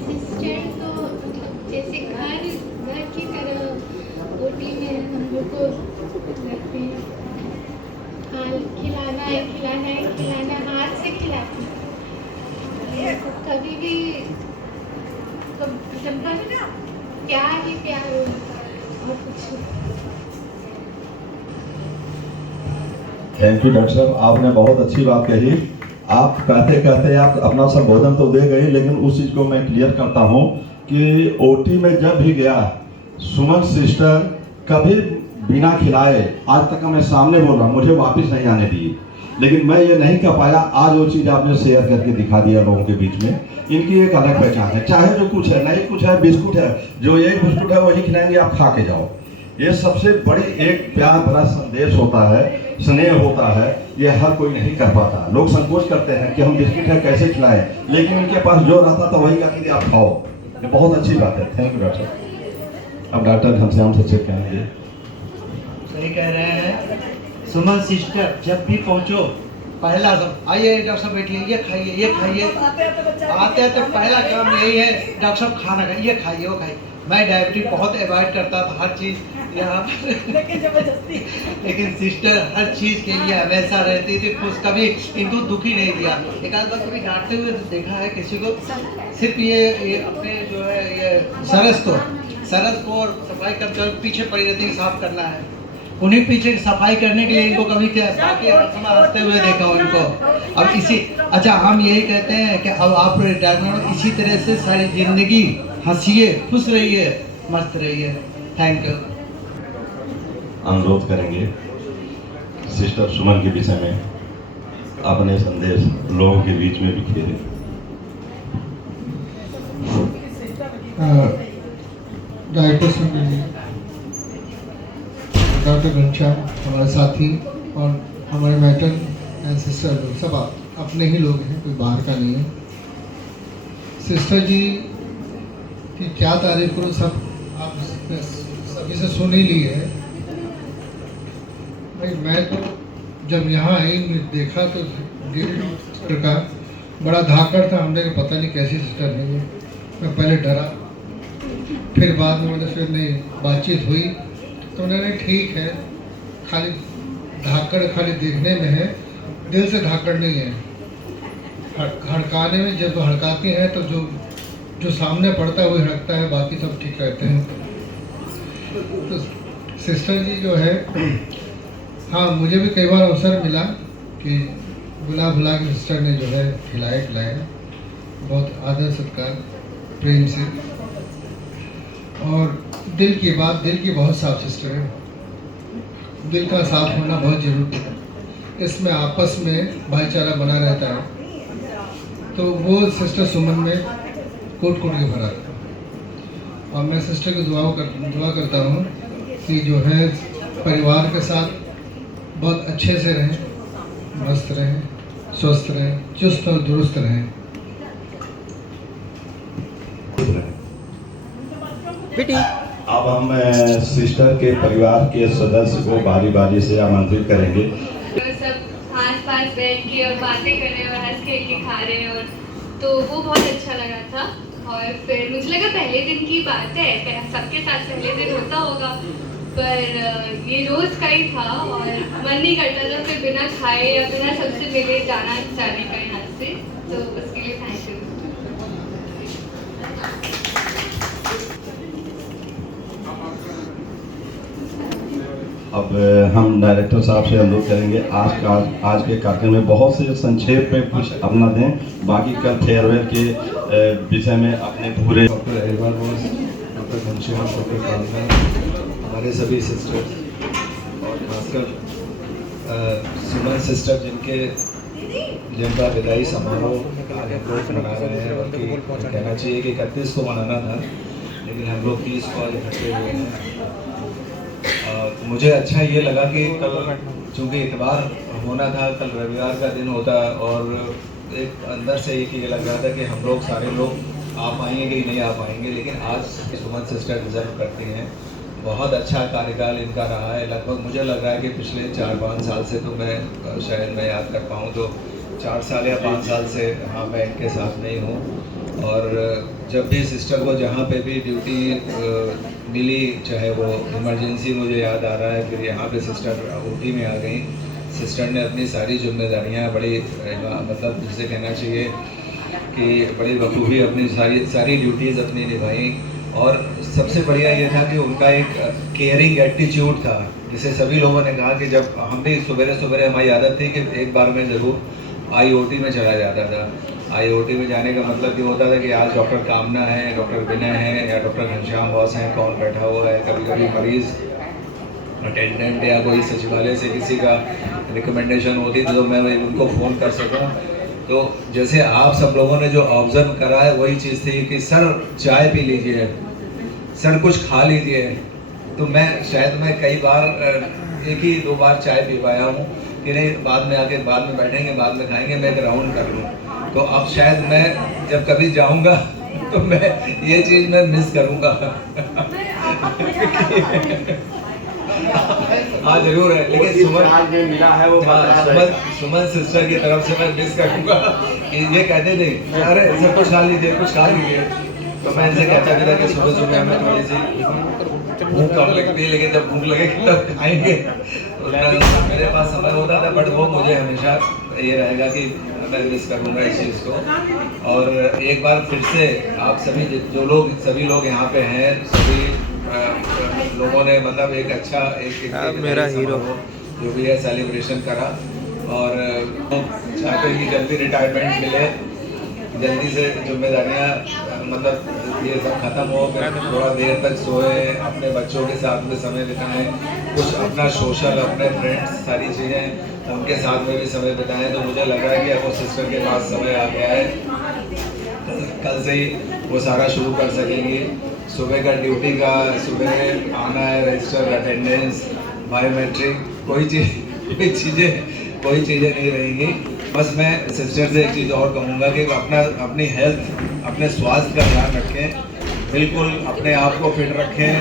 सिस्टर तो जैसे घर की तरह ओटी में हम लोग को रखते हैं। खिलाना है हाथ से खिलाते हैं। कभी भी प्यार ही प्यार हो और कुछ। थैंक यू डॉक्टर साहब, आपने बहुत अच्छी बात कही। आप कहते कहते आप अपना संबोधन तो दे गए, लेकिन उस चीज़ को मैं क्लियर करता हूँ कि ओटी में जब भी गया सुमन सिस्टर कभी बिना खिलाए, आज तक मैं सामने बोल रहा हूँ, मुझे वापस नहीं आने दी। लेकिन मैं ये नहीं कर पाया, आज वो चीज़ आपने शेयर करके दिखा दिया लोगों के बीच में। इनकी एक अलग पहचान है, चाहे जो कुछ है, नहीं कुछ है, बिस्कुट है, जो एक बिस्कुट है वही खिलाएंगे, आप खा के जाओ। ये सबसे बड़ी एक प्यार भरा संदेश होता है, स्नेह होता है, ये हर कोई नहीं कर पाता। लोग संकोच करते हैं कि हम बिस्किट है कैसे खिलाएं, लेकिन इनके पास जो रहता था वही कहती थी आप खाओ। ये बहुत अच्छी बात है। थैंक यू डॉक्टर साहब। अब डॉक्टर घनश्याम सचिव कहेंगे। सही कह रहे हैं सुमन सिस्टर, जब भी पहुंचो पहला सब आइए डॉक्टर साहब बैठिए, ये खाइए, ये खाइए। आते हैं तो पहला काम यही है डॉक्टर साहब खाना खाइए, ये खाइए, वो खाइए। मैं डायबिटीज बहुत अवॉइड करता था, हर चीज़ यहाँ लेकिन सिस्टर हर चीज़ के लिए हमेशा रहती थी खुश, कभी इनको दुखी नहीं दिया। एक आध बार कभी डांटते हुए तो देखा है किसी को, सिर्फ ये अपने जो है ये सरस को और सफाई करते हुए पीछे पड़ी रहती है, साफ करना है, उन्हीं पीछे सफाई करने के लिए इनको कभी बाकी हंसते हुए देखा हूँ इनको। अब इसी अच्छा हम यही कहते हैं कि अब आप रिटायरमेंट इसी तरह से सारी जिंदगी हंसिए, खुश रहिए, मस्त रहिए। Thank you. अनुरोध करेंगे सिस्टर सुमन के विषय में अपने संदेश लोगों के बीच में बिखेरे। डायरेक्टर सुमन, डॉक्टर घनश्याम हमारे साथी और हमारे मैटर एंड सिस्टर लोग सब अपने ही लोग हैं, कोई बाहर का नहीं है। सिस्टर जी की क्या तारीफ करूँ, सब आप सभी से सुन ही ली है। भाई मैं तो जब यहाँ आई देखा तो सिस्टर का बड़ा धाकड़ था, हमने कहा पता नहीं कैसी सिस्टर है ये। मैं पहले डरा, फिर बाद में मतलब फिर नहीं बातचीत हुई तो उन्होंने ठीक है, खाली धाकड़ खाली देखने में है, दिल से धाकड़ नहीं है। हड़काने में जब हड़काती हैं तो जो सामने पड़ता है वही हड़कता है, बाकी सब ठीक रहते हैं। तो सिस्टर जी जो है, हाँ मुझे भी कई बार अवसर मिला कि बुला बुला के सिस्टर ने जो है खिलाया, बहुत आदर सत्कार प्रेम से। और दिल की बात, दिल की बहुत साफ सिस्टर है। दिल का साफ होना बहुत जरूरी है। इसमें आपस में भाईचारा बना रहता है। तो वो सिस्टर सुमन में कोट कोट के भरा है। और मैं सिस्टर की दुआ करता हूँ कि जो है परिवार के साथ बहुत अच्छे से रहें, मस्त रहें, स्वस्थ रहें, चुस्त और दुरुस्त रहें। अब हम सिस्टर के परिवार के सदस्य को बारी बारी से आमंत्रित करेंगे। सब आस पास बैठ के और बातें कर रहे और हंस खेल के खा रहे और तो वो बहुत अच्छा लगा था। और फिर मुझे लगा पहले दिन की बात है, सबके साथ पहले दिन होता होगा, पर ये रोज़ का ही था और मन नहीं करता था फिर बिना खाए या बिना सबसे मिले जाने का यहाँ से। तो उसके लिए थैंक यू। अब हम डायरेक्टर साहब से अनुरोध करेंगे आज के कार्यक्रम में बहुत से संक्षेप में कुछ अपना दें, बाकी कल फेयरवेल के विषय में अपने पूरे doctor Ahlawal boss, doctor Ghanshyam, doctor Kamna, हमारे सभी सिस्टर्स और खासकर सुमन सिस्टर जिनका विदाई समारोह आज हम लोग मना रहे हैं। बल्कि कहना चाहिए कि 31 को मनाना था, लेकिन हम लोग 30 को इकट्ठे हुए हैं। मुझे अच्छा ये लगा कि कल चूँकि इतवार होना था, कल रविवार का दिन होता और एक अंदर से एक ये लग रहा था कि हम लोग सारे लोग आ पाएंगे कि नहीं आ पाएंगे, लेकिन आज सुमन सिस्टर डिजर्व करती हैं। बहुत अच्छा कार्यकाल इनका रहा है। लगभग मुझे लग रहा है कि पिछले 4-5 साल से तो मैं शायद मैं याद कर पाऊँ तो 4 साल या 5 साल से हाँ मैं इनके साथ नहीं हूँ। और जब भी सिस्टर को जहाँ पे भी ड्यूटी मिली, चाहे वो इमरजेंसी, मुझे याद आ रहा है फिर यहाँ पे सिस्टर ओटी में आ गई। सिस्टर ने अपनी सारी जिम्मेदारियाँ बड़ी मतलब जिसे कहना चाहिए कि बड़ी बखूबी अपनी सारी ड्यूटीज़ अपनी निभाई। और सबसे बढ़िया ये था कि उनका एक केयरिंग एटीट्यूड था, जिसे सभी लोगों ने कहा कि जब हम भी सवेरे हमारी आदत थी कि एक बार में ज़रूर आईओटी में चला जाता था। आईओटी में जाने का मतलब ये होता था कि आज डॉक्टर कामना है, डॉक्टर विनय है या डॉक्टर घनश्याम बॉस हैं, कौन बैठा हुआ है। कभी कभी मरीज़ अटेंडेंट या कोई सचिवालय से किसी का रिकमेंडेशन होती तो मैं उनको फ़ोन कर सकूँ। तो जैसे आप सब लोगों ने जो ऑब्जर्व करा है वही चीज़ थी कि सर चाय पी लीजिए, सर कुछ खा लीजिए। तो मैं कई बार 1-2 बार चाय पी पाया हूँ कि नहीं, बाद में आके बाद में बैठेंगे, बाद में खाएंगे, मैं एक राउंड कर लूँ। तो अब शायद मैं जब कभी जाऊँगा तो मैं ये चीज़ मैं मिस करूँगा। हाँ जरूर है, लेकिन सुमन मिला है वो सुमन सिस्टर की तरफ से मैं मिस करूँगा। ये कहते थे अरे सर कुछ खा लीजिए, कुछ खा लीजिए। तो मैं इनसे कहता था कि सुबह हमें थोड़ी सी भूख कम लगती है, लेकिन जब भूख लगेगी तब खाएंगे। तो मेरे पास समय होता था, बट वो मुझे हमेशा ये रहेगा कि मैं मिस करूँगा इस चीज़ को। और एक बार फिर से आप सभी लोग यहाँ पे हैं, सभी लोगों ने मतलब एक अच्छा एक मेरा हीरो जो भी है सेलिब्रेशन करा। और चाहते हैं कि जल्दी रिटायरमेंट मिले, जल्दी से जिम्मेदारियाँ मतलब ये सब खत्म हो, फिर थोड़ा देर तक सोए, अपने बच्चों के साथ में समय बिताएं, कुछ अपना सोशल, अपने फ्रेंड्स, सारी चीज़ें उनके साथ में भी समय बिताएं। तो मुझे लग रहा है कि अब वो सिस्टर के पास समय आ गया है, कल से ही वो सारा शुरू कर सकेंगी। सुबह का ड्यूटी का सुबह आना है, रजिस्टर, अटेंडेंस, बायोमेट्रिक, कोई चीज़ें नहीं रहेंगी। बस मैं सिस्टर से एक चीज़ और कहूँगा कि अपनी हेल्थ, अपने स्वास्थ्य का ध्यान रखें, बिल्कुल अपने आप को फिट रखें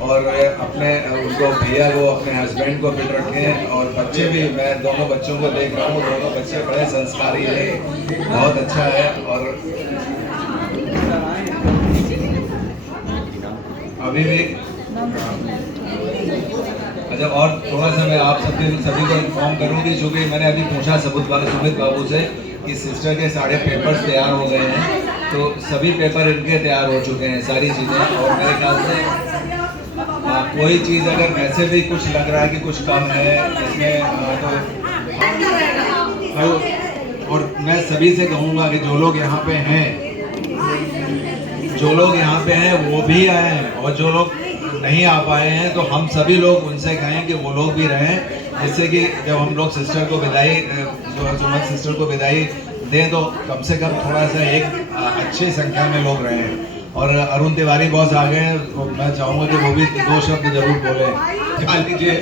और अपने उनको भैया को, अपने हस्बैंड को फिट रखें। और बच्चे भी, मैं दोनों बच्चों को देख रहा हूँ, दोनों बच्चे बड़े संस्कारी हैं, बहुत अच्छा है। और अभी भी अच्छा, और थोड़ा सा मैं आप सभी को इन्फॉर्म करूँ कि चूँकि मैंने अभी पूछा सुमित बाबू से कि सिस्टर के सारे पेपर्स तैयार हो गए हैं, तो सभी पेपर इनके तैयार हो चुके हैं, सारी चीज़ें। और मेरे ख्याल से कोई चीज़ अगर वैसे भी कुछ लग रहा है कि कुछ कम है इसमें तो और मैं सभी से कहूँगा कि जो लोग यहाँ पे हैं, जो लोग यहाँ पे हैं वो भी आए हैं, और जो लोग नहीं आ पाए हैं तो हम सभी लोग उनसे कहें कि वो लोग भी रहें, जिससे कि जब हम लोग सिस्टर को विदाई, सुमन सिस्टर को विदाई दें तो कम से कम थोड़ा सा एक अच्छी संख्या में लोग रहें। और अरुण तिवारी बॉस आ गए हैं, तो मैं चाहूँगा कि वो भी 2 शब्द जरूर बोलें। ख्याल लीजिए,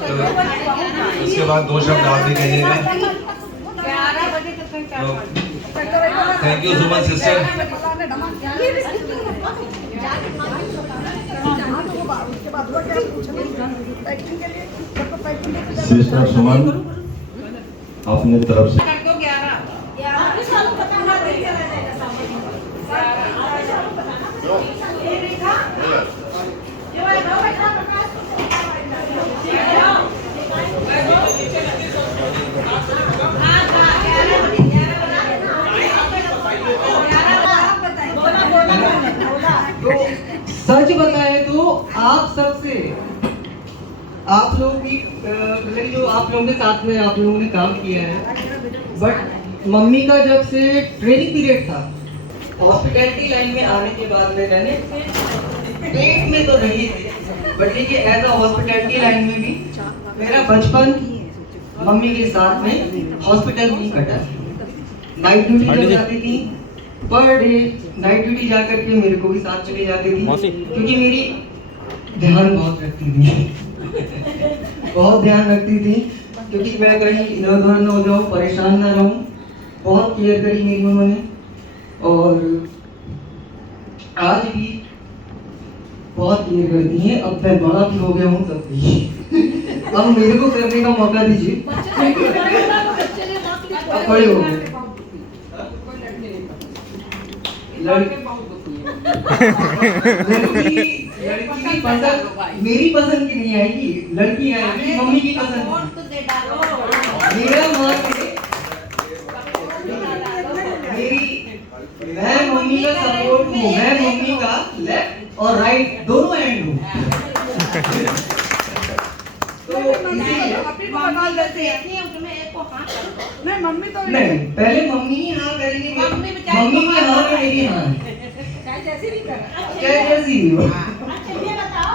तो उसके बाद 2 शब्द आप भी कहिएगा। Thank you Suman sister. Sister Suman अपनी तरफ से सच बताए तो आप सबसे, आप लोग भी जो आप लोगों के साथ में आप लोगों ने काम किया है, बट मम्मी का जब से ट्रेनिंग पीरियड था, हॉस्पिटैलिटी लाइन में आने के बाद में मैंने पेट में तो नहीं थी, बट देखिए एज अ हॉस्पिटैलिटी लाइन में भी मेरा बचपन मम्मी के साथ में हॉस्पिटल में ही कटा। नाइट ड्यूटी जब जाती थी, पर डे नाइट ड्यूटी जा करके मेरे को भी साथ चली जाती थी, क्योंकि मेरी ध्यान बहुत रखती थी बहुत ध्यान रखती थी, क्योंकि मैं कहीं इधर उधर न हो जाऊँ, परेशान ना रहूँ। बहुत केयर करी मेरी उन्होंने, और आज भी बहुत केयर करती हैं। अब मैं बड़ा भी हो गया हूँ तब भी अब मेरे को करने का मौका दीजिए। अब बड़े हो गए, लड़की की पसंद मेरी पसंद की नहीं आएगी, लड़की आएगी मम्मी की पसंद। मेरा मैं मम्मी का सपोर्ट हूँ, मैं मम्मी का लेफ्ट और राइट दोनों हैंड हूँ। नहीं, पहले मम्मी ही हाँ करेंगी, मम्मी की हाँ में मेरी हाँ है, चाहे जैसी भी हो। ये बताओ,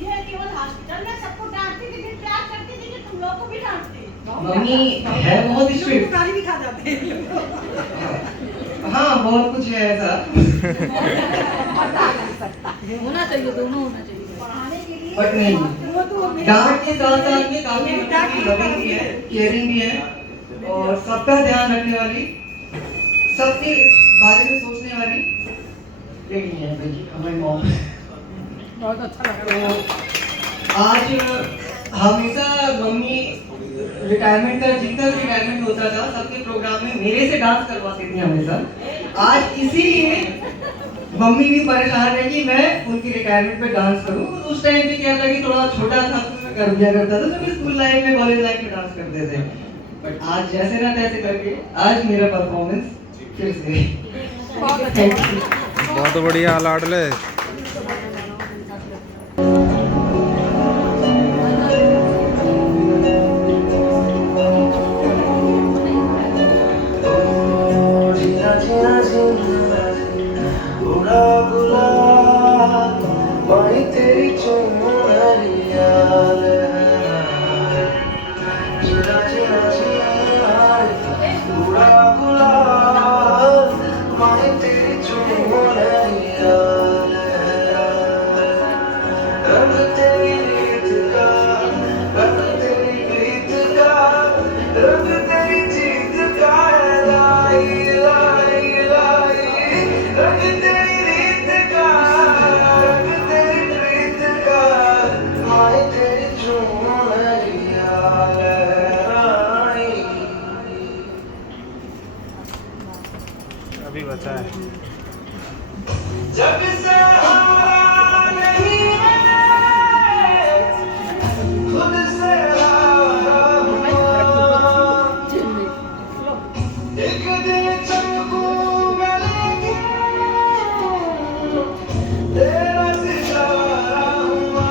ये केवल हॉस्पिटल में सबको डांटती थी, प्यार करती थी कि तुम लोग को भी डांटती? मम्मी है बहुत स्ट्रिक्ट, गाली भी खा जाते हैं। हाँ बहुत कुछ है ऐसा। होना चाहिए, दोनों होना चाहिए। पढ़ाने के लिए बट नहीं, डांट के साथ साथ में काफी लविंग भी है, केयरिंग भी है, और सबका ध्यान रखने वाली, सबके बारे में सोचने वाली लेडी है हमारी मॉम। बहुत अच्छा लगा। तो आज हमेशा मम्मी रिटायरमेंट का, जितना भी रिटायरमेंट होता था सबके प्रोग्राम में मेरे से डांस करवाती थी हमेशा। आज इसीलिए मम्मी भी परेशान है कि मैं उनकी रिटायरमेंट पे डांस करूं। उस टाइम पे क्या था कि थोड़ा छोटा था तो मैं कर दिया करता था, तो स्कूल लाइफ में, कॉलेज लाइफ में डांस करते थे, बट आज जैसे ना तैसे करके आज मेरा परफॉर्मेंस फिर से बहुत बढ़िया लाडले। अभी बचा है। जग से हारा नहीं मैंने, खुद से हारा हुआ। एक दिन चमकू मैं लेकिन तेरा सितारा हुआ।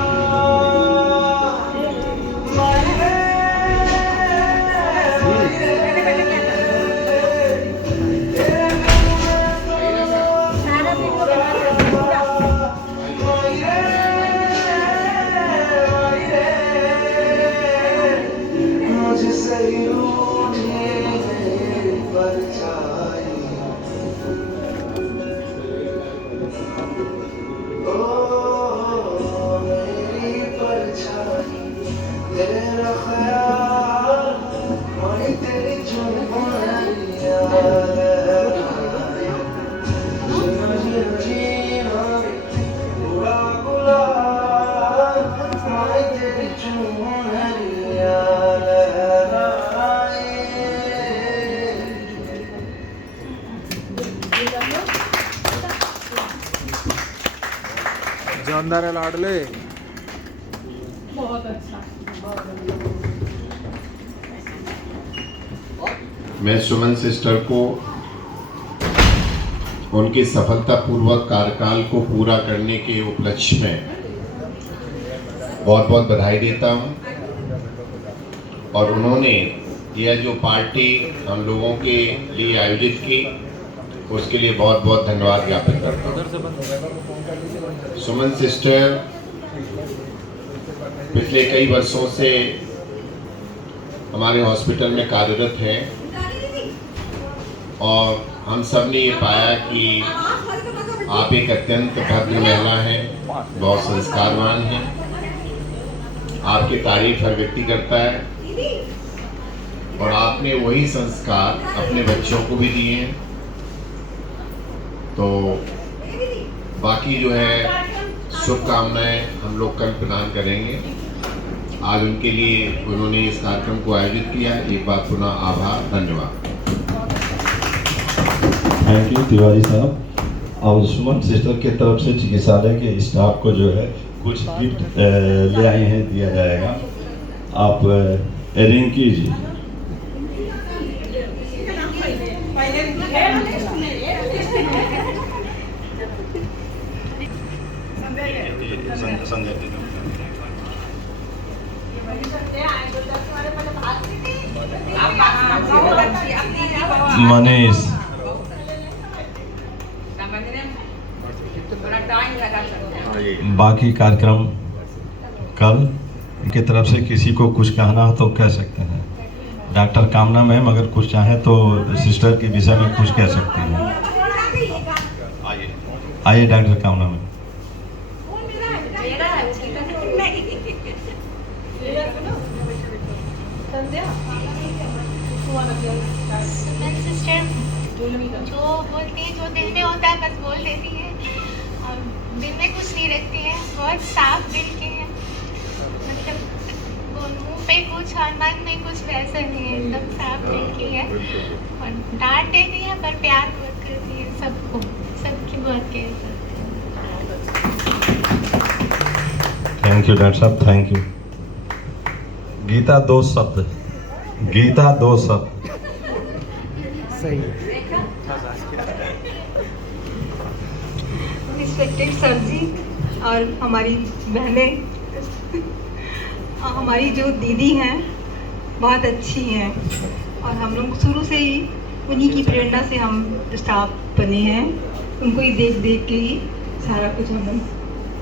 परछाई ओ मेरी परछाई तेरा ख्याल मानी तेरी चुनमुनिया लहराए जीना बुरा गुलाल मानी तेरी चुनमुनिया लहराए। जानदार है लाडले। बहुत अच्छा। मैं सुमन सिस्टर को उनके सफलतापूर्वक कार्यकाल को पूरा करने के उपलक्ष्य में बहुत बहुत बधाई देता हूं और उन्होंने यह जो पार्टी हम लोगों के लिए आयोजित की उसके लिए बहुत बहुत धन्यवाद ज्ञापित करता हूं। सुमन सिस्टर पिछले कई वर्षों से हमारे हॉस्पिटल में कार्यरत हैं और हम सब ने ये पाया कि आप एक अत्यंत भद्र महिला हैं, बहुत संस्कारवान हैं, आपकी तारीफ हर व्यक्ति करता है और आपने वही संस्कार अपने बच्चों को भी दिए हैं। तो बाकी जो है शुभकामनाएं हम लोग कल प्रदान करेंगे। आज उनके लिए उन्होंने इस कार्यक्रम को आयोजित किया, एक बार पुनः आभार, धन्यवाद। थैंक यू तिवारी साहब। और सुमन सिस्टर के तरफ से चिकित्सालय के स्टाफ को जो है कुछ गिफ्ट ले आए हैं, दिया जाएगा। आप अरेंज कीजिए। मनीष बाकी कार्यक्रम कल इनके तरफ से किसी को कुछ कहना हो तो कह सकते हैं। डॉक्टर कामना मैम अगर कुछ चाहें तो सिस्टर के विषय में कुछ कह सकती हैं। आइए डॉक्टर कामना मैम। सुमन सिस्टर जो बोलती है, जो दिल में होता है बस बोल देती है और दिल में कुछ नहीं रखती है। बहुत साफ दिल की है, मतलब वो मुंह पे कुछ और मन में कुछ वैसा नहीं है, एकदम साफ दिल की है और डांट देती है पर प्यार बहुत करती है सबको, सबकी बहुत केयर करती है। थैंक यू डॉक्टर साहब, थैंक यू। गीता दो शब्द, गीता दो शब्द। सही। रिस्पेक्टेड सर जी और हमारी बहनें, हमारी जो दीदी हैं बहुत अच्छी हैं और हम लोग शुरू से ही उन्हीं की प्रेरणा से हम स्टाफ बने हैं। उनको ही देख देख के ही सारा कुछ हम लोग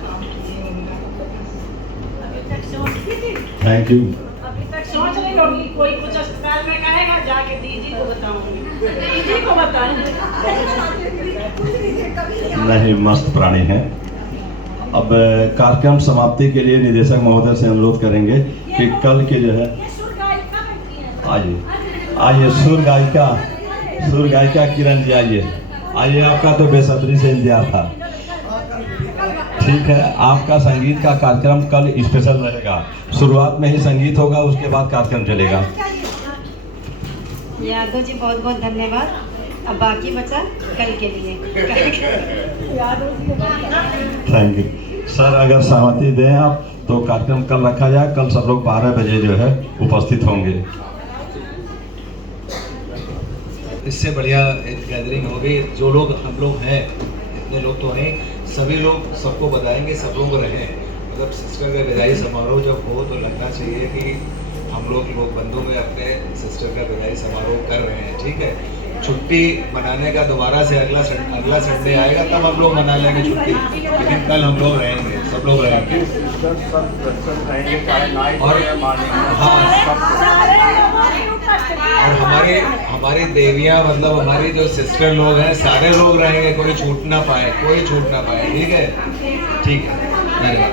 काम किए उनका। Thank you. अभी तक सोच रही होगी कोई कुछ अस्पताल में कहेगा, जाके दीदी को बताऊंगी, दीदी को बताऊंगी। नहीं, मस्त प्राणी हैं। अब कार्यक्रम समाप्ति के लिए निदेशक महोदय से अनुरोध करेंगे कि कल के जो है आइए सुर गायिका किरण जी आइए, आपका तो बेसब्री से इंतजार था। ठीक है, आपका संगीत का कार्यक्रम कल स्पेशल रहेगा। शुरुआत में ही संगीत होगा, उसके बाद कार्यक्रम चलेगा। यादव जी बहुत बहुत धन्यवाद। अब बाकी बचा कल के लिए। Thank you sir. अगर सहमति दें आप तो कार्यक्रम कल रखा जाए। कल सब लोग 12 बजे जो है उपस्थित होंगे। इससे बढ़िया एक गैदरिंग होगी। जो लोग हम लोग हैं, इतने लोग तो हैं, सभी लोग सबको बताएंगे, सब लोग रहें। मतलब सिस्टर का विदाई समारोह जब हो तो लगना चाहिए कि हम लोग बंधु में अपने सिस्टर का विदाई समारोह कर रहे हैं। ठीक है, छुट्टी मनाने का दोबारा से अगला संडे आएगा तब हम लोग मना लेंगे छुट्टी, लेकिन कल हम लोग रहेंगे, सब लोग रहेंगे। और हमारी देवियाँ मतलब हमारी जो सिस्टर लोग हैं सारे लोग रहेंगे, कोई छूट ना पाए, ठीक है, धन्यवाद।